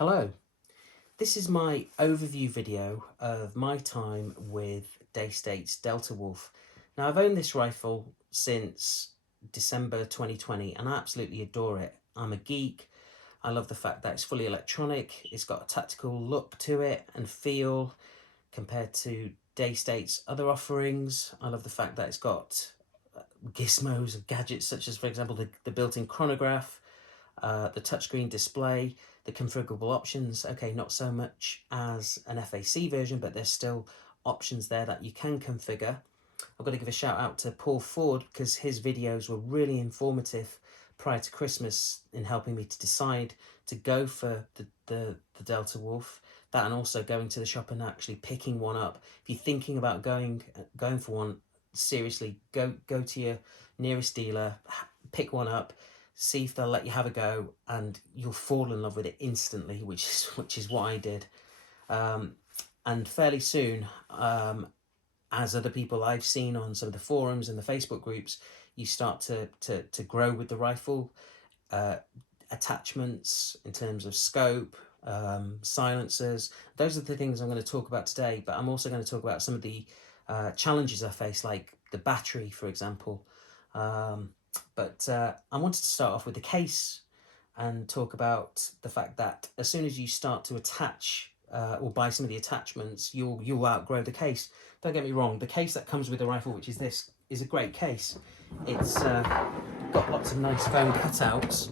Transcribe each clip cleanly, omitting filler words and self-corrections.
Hello, this is my overview video of my time with Daystate's Delta Wolf. Now, I've owned this rifle since December 2020 and I absolutely adore it. I'm a geek. I love the fact that it's fully electronic. It's got a tactical look to it and feel compared to Daystate's other offerings. I love the fact that it's got gizmos and gadgets such as, for example, the built-in chronograph, the touchscreen display, the configurable options. Okay, not so much as an FAC version, but there's still options there that you can configure. I've got to give a shout out to Paul Ford because his videos were really informative prior to Christmas in helping me to decide to go for the Delta Wolf. That and also going to the shop and actually picking one up. If you're thinking about going for one, seriously, go to your nearest dealer, pick one up, see if they'll let you have a go, and you'll fall in love with it instantly, which is what I did. And fairly soon, as other people I've seen on some of the forums and the Facebook groups, you start to grow with the rifle. Attachments in terms of scope, silencers, those are the things I'm going to talk about today, but I'm also going to talk about some of the challenges I face, like the battery, for example. But I wanted to start off with the case and talk about the fact that as soon as you start to attach or buy some of the attachments, you'll outgrow the case. Don't get me wrong, the case that comes with the rifle, which is this, is a great case. It's got lots of nice foam cutouts,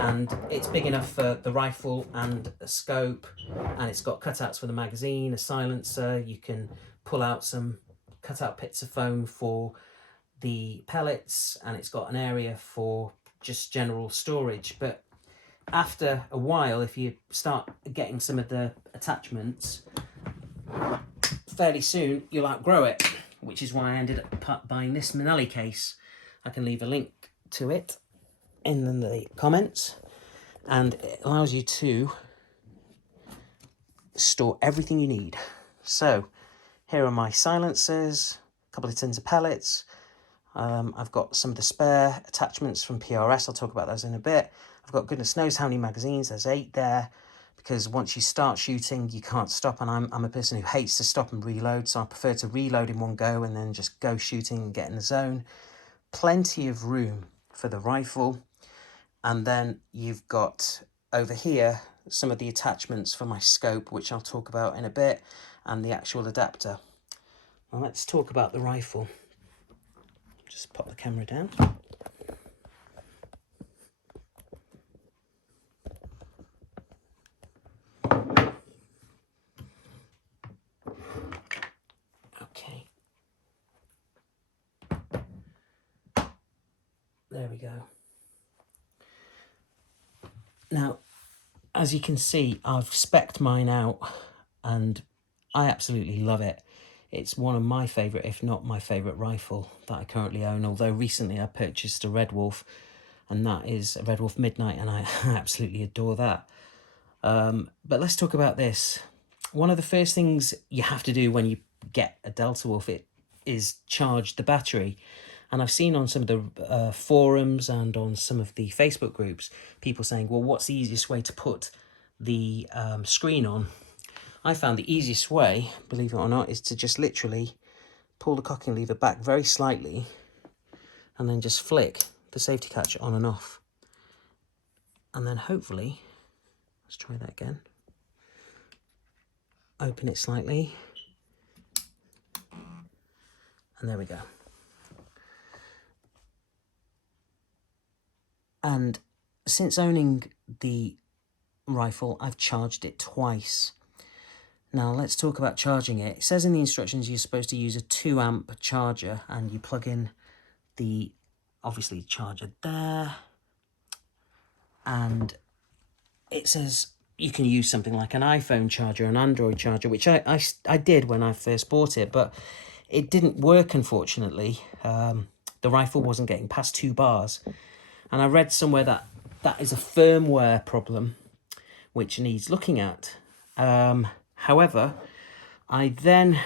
and it's big enough for the rifle and a scope, and it's got cutouts for the magazine, a silencer. You can pull out some cutout bits of foam for the pellets, and it's got an area for just general storage. But after a while, if you start getting some of the attachments, fairly soon you'll outgrow it, which is why I ended up buying this Manelli case. I can leave a link to it in the comments, and it allows you to store everything you need. So here are my silencers, a couple of tins of pellets. I've got some of the spare attachments from PRS. I'll talk about those in a bit. I've got goodness knows how many magazines. There's 8 there, because once you start shooting, you can't stop. And I'm a person who hates to stop and reload, so I prefer to reload in one go and then just go shooting and get in the zone. Plenty of room for the rifle. And then you've got over here some of the attachments for my scope, which I'll talk about in a bit, and the actual adapter. Well, let's talk about the rifle. Just pop the camera down. Okay. There we go. Now, as you can see, I've spec'd mine out and I absolutely love it. It's one of my favourite, if not my favourite rifle that I currently own, although recently I purchased a Red Wolf, and that is a Red Wolf Midnight, and I absolutely adore that. But let's talk about this. One of the first things you have to do when you get a Delta Wolf is charge the battery. And I've seen on some of the forums and on some of the Facebook groups, people saying, well, what's the easiest way to put the screen on? I found the easiest way, believe it or not, is to just literally pull the cocking lever back very slightly and then just flick the safety catch on and off. And then hopefully, let's try that again. Open it slightly. And there we go. And since owning the rifle, I've charged it twice. Now let's talk about charging it. It says in the instructions you're supposed to use a 2 amp charger, and you plug in the, obviously, charger there. And it says you can use something like an iPhone charger, an Android charger, which I did when I first bought it, but it didn't work, unfortunately. The rifle wasn't getting past 2 bars. And I read somewhere that that is a firmware problem, which needs looking at. However, I then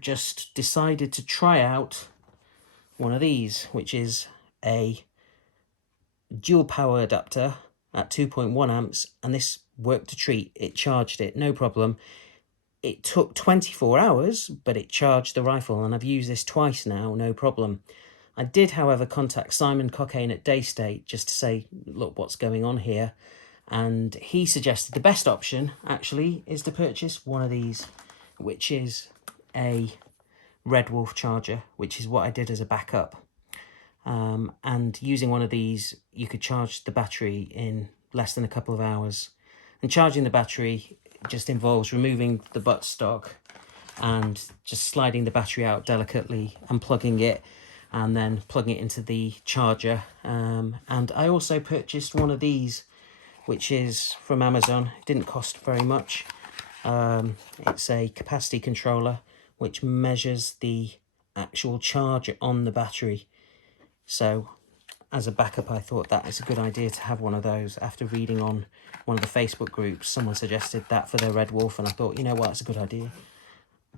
just decided to try out one of these, which is a dual power adapter at 2.1 amps, and this worked a treat. It charged it, no problem. It took 24 hours, but it charged the rifle, and I've used this twice now, no problem. I did, however, contact Simon Cockayne at Daystate just to say, look, what's going on here? And he suggested the best option, actually, is to purchase one of these, which is a Red Wolf charger, which is what I did as a backup. And using one of these, you could charge the battery in less than a couple of hours. And charging the battery just involves removing the buttstock and just sliding the battery out delicately, unplugging it, and then plugging it into the charger. And I also purchased one of these, which is from Amazon. It didn't cost very much. It's a capacity controller which measures the actual charge on the battery. So as a backup, I thought that is a good idea to have one of those. After reading on one of the Facebook groups, someone suggested that for their Red Wolf, and I thought, you know what, it's a good idea.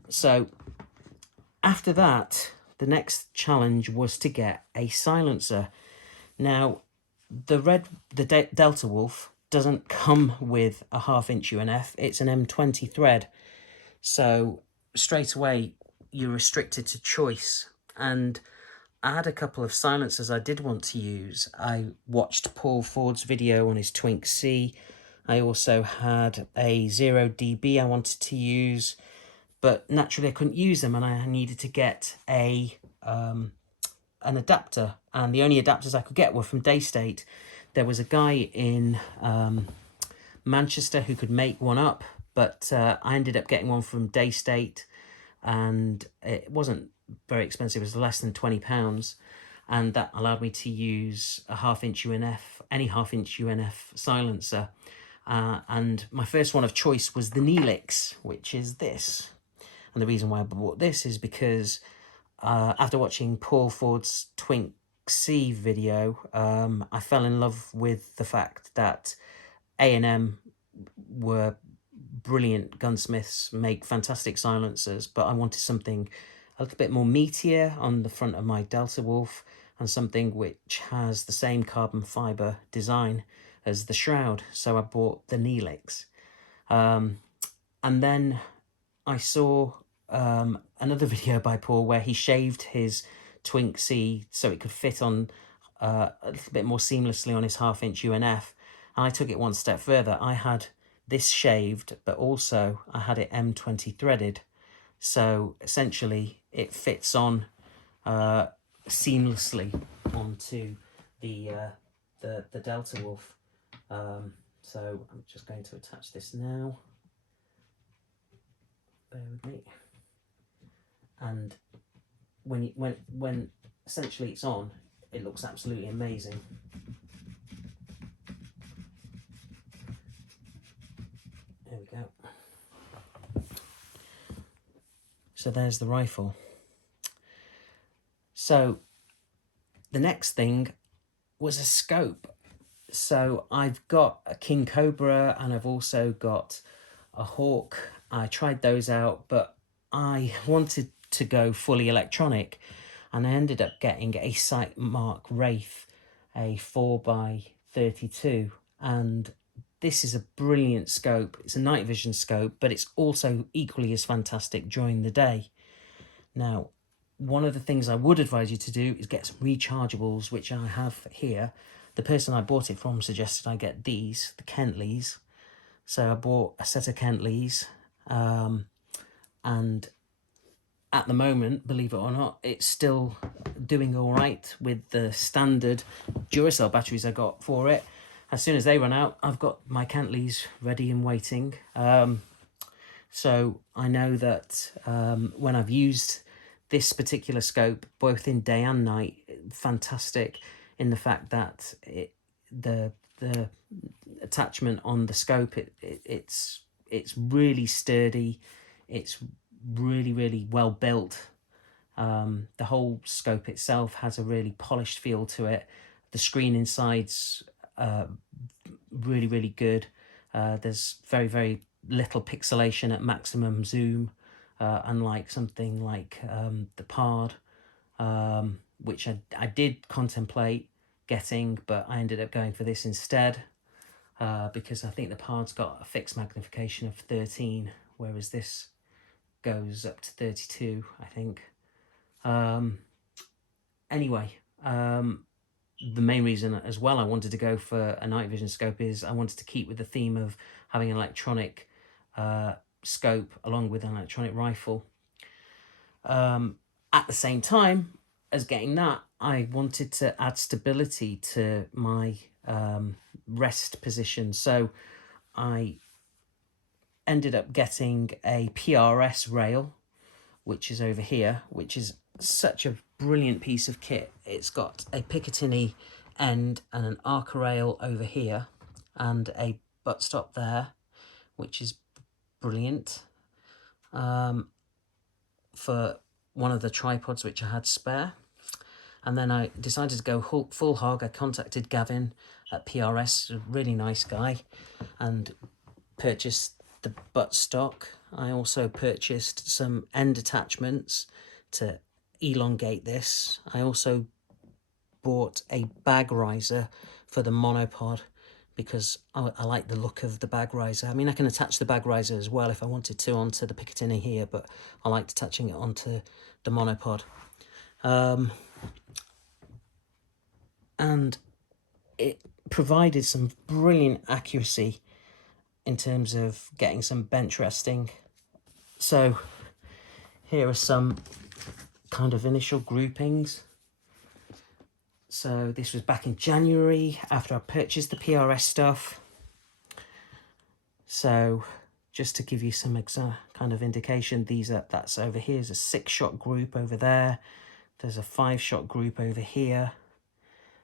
So after that, the next challenge was to get a silencer. Now, the Delta Wolf doesn't come with a 1/2" UNF. It's an M20 thread. So straight away, you're restricted to choice. And I had a couple of silencers I did want to use. I watched Paul Ford's video on his Twink C. I also had a 0 dB I wanted to use, but naturally I couldn't use them, and I needed to get an adapter, and the only adapters I could get were from Daystate. There was a guy in Manchester who could make one up, but I ended up getting one from Daystate, and it wasn't very expensive. It was less than £20, and that allowed me to use a 1/2" UNF, any 1/2" UNF silencer. And my first one of choice was the Neelix, which is this. And the reason why I bought this is because after watching Paul Ford's Twink C video, I fell in love with the fact that A&M were brilliant gunsmiths, make fantastic silencers, but I wanted something a little bit more meatier on the front of my Delta Wolf, and something which has the same carbon fibre design as the shroud. So I bought the Neelix. And then I saw another video by Paul where he shaved his Twink C so it could fit on a little bit more seamlessly on his 1/2" UNF. And I took it one step further. I had this shaved, but also I had it M20 threaded. So essentially it fits on seamlessly onto the Delta Wolf. So I'm just going to attach this now. Bear with me. And when essentially it's on, it looks absolutely amazing. There we go. So there's the rifle. So the next thing was a scope. So I've got a King Cobra and I've also got a Hawk. I tried those out, but I wanted to go fully electronic, and I ended up getting a Sightmark Wraith, a 4x32, and this is a brilliant scope. It's a night vision scope, but it's also equally as fantastic during the day. Now, one of the things I would advise you to do is get some rechargeables, which I have here. The person I bought it from suggested I get these, the Kentleys. So I bought a set of Kentleys, and at the moment, believe it or not, it's still doing all right with the standard Duracell batteries I got for it. As soon as they run out, I've got my Kentleys ready and waiting. So I know that when I've used this particular scope, both in day and night, fantastic in the fact that the attachment on the scope, it's really sturdy. It's really well built. The whole scope itself has a really polished feel to it. The screen inside's really good. There's very little pixelation at maximum zoom, unlike something like the Pard, which I did contemplate getting, but I ended up going for this instead. because I think the Pard's got a fixed magnification of 13, whereas this goes up to 32, I think. Anyway, the main reason as well I wanted to go for a night vision scope is I wanted to keep with the theme of having an electronic scope along with an electronic rifle. At the same time as getting that, I wanted to add stability to my rest position, so I ended up getting a PRS rail, which is over here, which is such a brilliant piece of kit. It's got a Picatinny end and an Arca rail over here and a buttstop there, which is brilliant. For one of the tripods which I had spare. And then I decided to go full hog. I contacted Gavin at PRS, a really nice guy, and purchased the buttstock. I also purchased some end attachments to elongate this. I also bought a bag riser for the monopod because I like the look of the bag riser. I mean, I can attach the bag riser as well if I wanted to onto the Picatinny here, but I liked attaching it onto the monopod. And it provided some brilliant accuracy in terms of getting some bench resting. So here are some kind of initial groupings. So this was back in January after I purchased the PRS stuff. So just to give you some kind of indication, that's over here is a 6-shot group over there. There's a 5-shot group over here.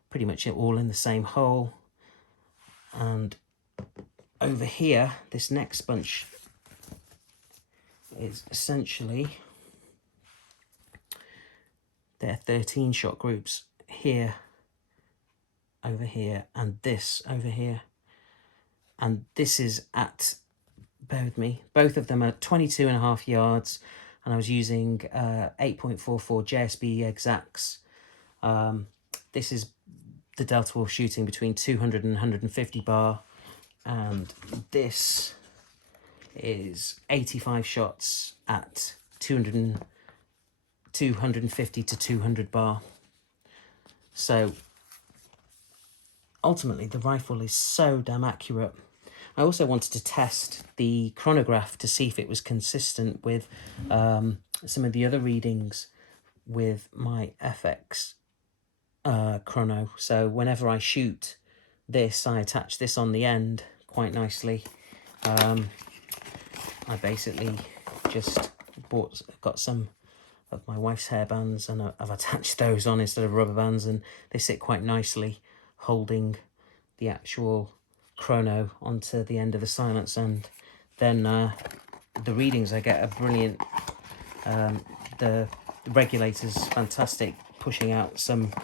Pretty much all in the same hole. And over here, this next bunch is essentially they're 13-shot groups here, over here, and this over here. And this is at, bear with me, both of them are 22.5 yards, and I was using 8.44 JSB exacts. This is the Delta Wolf shooting between 200 and 150 bar, and this is 85 shots at 250 to 200 bar. So ultimately the rifle is so damn accurate. I also wanted to test the chronograph to see if it was consistent with some of the other readings with my FX chrono. So whenever I shoot this, I attach this on the end quite nicely. I basically just got some of my wife's hairbands and I've attached those on instead of rubber bands, and they sit quite nicely holding the actual chrono onto the end of the silence. And then the readings I get are brilliant. The regulator's fantastic, pushing out some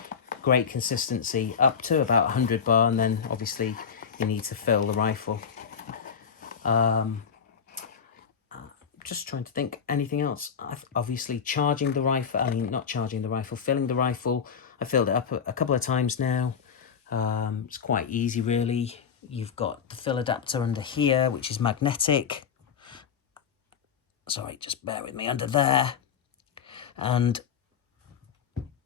great consistency up to about 100 bar, and then obviously you need to fill the rifle. Just trying to think anything else. Obviously charging the rifle, not charging the rifle, filling the rifle. I filled it up a couple of times now. It's quite easy really. You've got the fill adapter under here, which is magnetic. Sorry, just bear with me, under there. And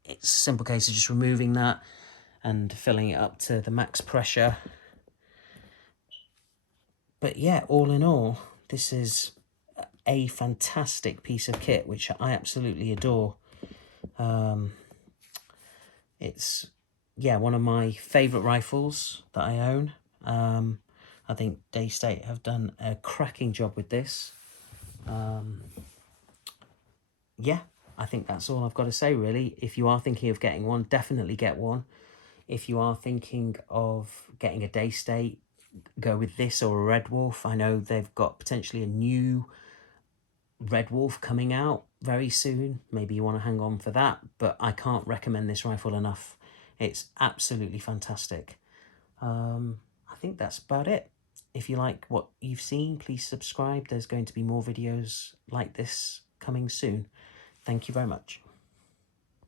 it's a simple case of just removing that and filling it up to the max pressure. But yeah, all in all, this is a fantastic piece of kit, which I absolutely adore. It's, yeah, one of my favourite rifles that I own. I think Daystate have done a cracking job with this. Yeah, I think that's all I've got to say really. If you are thinking of getting one, definitely get one. If you are thinking of getting a Daystate, go with this or a Red Wolf. I know they've got potentially a new Red Wolf coming out very soon. Maybe you want to hang on for that, but I can't recommend this rifle enough. It's absolutely fantastic. I think that's about it. If you like what you've seen, please subscribe. There's going to be more videos like this coming soon. Thank you very much.